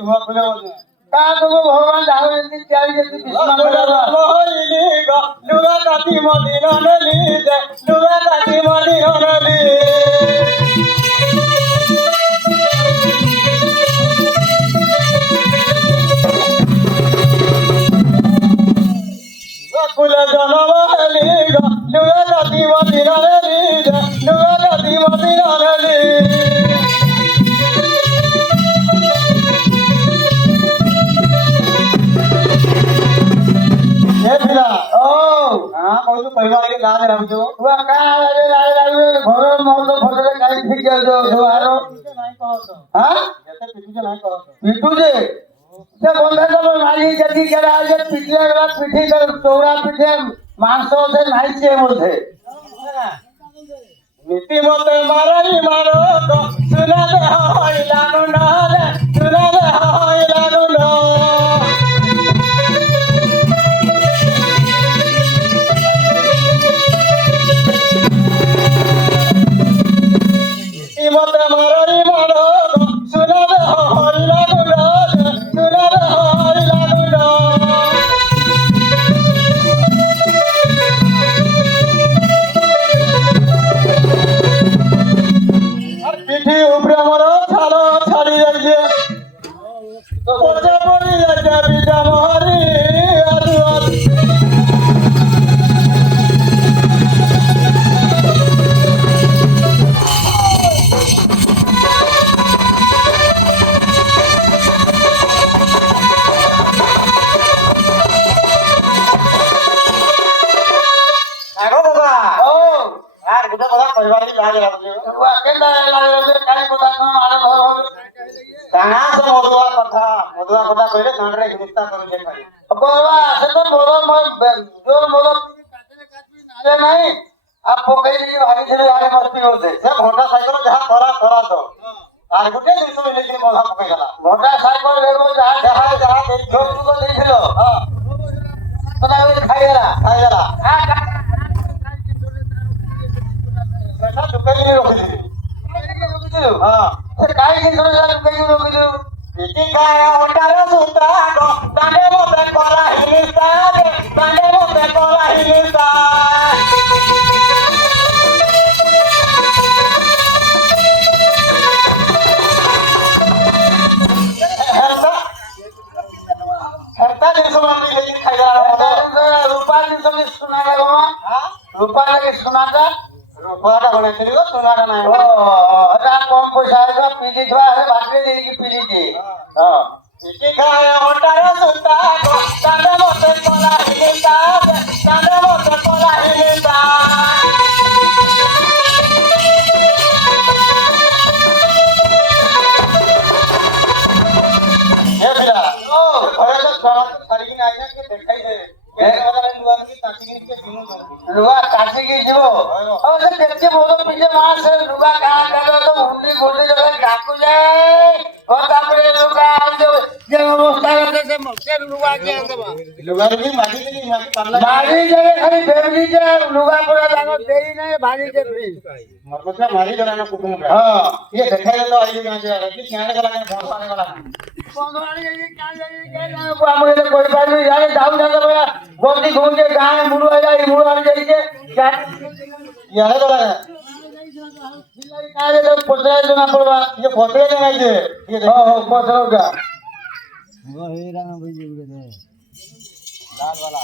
ধোয়া খুলে বসে তা তবু ভগবান যাহো যদি চাই যদি বিষ্ণু মহিলি গো লুগা কাটি মদিন নলি দে লুগা কাটি মদিন নলি ফুলে জনমলি গো লুগা কাটি মদিন নলি দে লুগা কাটি মদিন নলি ঘরের মধ্যে ফটরে গাড়ি ঠিক আছে আরো হ্যাঁ পিটু যে সে বন্ধা যাবে মাঝি যদি গেলা যে পিটলে গেলা পিঠে চৌড়া পিঠে মাংস ওঠে নাইছে মধ্যে নীতিমতে মারাই মারো শুনে হইলা নুনলে শুনে হইলা নুন নীতিমতে মারাই মারো শুনে হইলা নুন শুনে হইলা নুন পিঠি উপরে আমার ছাড়ো ছাড়ি যাইছে পচা পড়ি যাইছে বিটা মহারি আদু আদু আগো বাবা ও আর গুটা কথা কইবারই লাগে লাগছে কেন লাগে কাই কথা কোন আরে ঘর হবে কানা তো মধুয়া কথা কইলে কানরে গুস্তা করে দেখাই বাবা সে তো বড় জোর বড় কাটে নাই আপ পকাই দিয়ে ভাগি ছেড়ে আগে মস্তি করতে সে ঘোটা সাইকেল যাহা করা তো আর গুটে দিছো ইলেকট্রি মধা পকাই গলা মোটর সাইকেল লেবো যাহা যাহা যাহা দেই জোর টুকু দিয়েছিল হ্যাঁ তোরা ওই খাই গেলা খাই গলা হ্যাঁ সেটা ঢুকাই দিয়ে রখিছিলি হ্যাঁ কাই কিন্তু রুকিছিল পিটি গায়া ওটার সুতা গো তানে মতে কলা হিলিসা রে তানে মতে কলা হিলিসা হেরতা দিছো আমি লেজি খাই গলা রূপা জিনিস শোনা গেল রূপা লাগে শোনাটা রূপাটা বানাইছিলি গো সোনাটা নাই ও এটা কম পয়সা হইলো পিজি ধোয়া হয়ে বাটলে দিয়ে কি পিজি দি হ্যাঁ পিটি গায়া ওটার সুতা গো তানে মতে কলা হিলিসা রে তানে মতে কলা হিলিসা এ বিরা ও ঘরে তো সবাই ছাড়ি কিনে আইয়া কে দেখাই দে কে কথা নাই দুয়ার কি তাকি কে দিনু দে লুগা কাছে কি দিব ও সে দেখছে বড় পিছে মাছ লুগা কানা কাটা তো উল্টি গুল্টি যখন ডাকু যায় ও তারপরে লুগা যে অবস্থা আছে সে মছে লুগা কে দেবা লুগার কি মাটি কি মাটি পাল্লা বাড়ি জায়গা খালি ফ্যামিলি যে লুগা পড়া লাগো দেই নাই বাড়ি যে ফ্রি মরকটা মারি গলা না কুকুম হ্যাঁ ये देखाई दे तो आई गां जे कि क्याने गला ने फोन पाने गला বন্ধুরানি এই কাজ আমাদের কই পারবি আরে দাও দাও বলা গন্ডি ঘুমকে গায়ে মুড়ু হয়ে যায় মুড়ু হয়ে যাইছে याने गला ने কাজে তো পড়তে জনা পড়বা ये फोटो ने आई जे ये ও পড়ছটা लाल वाला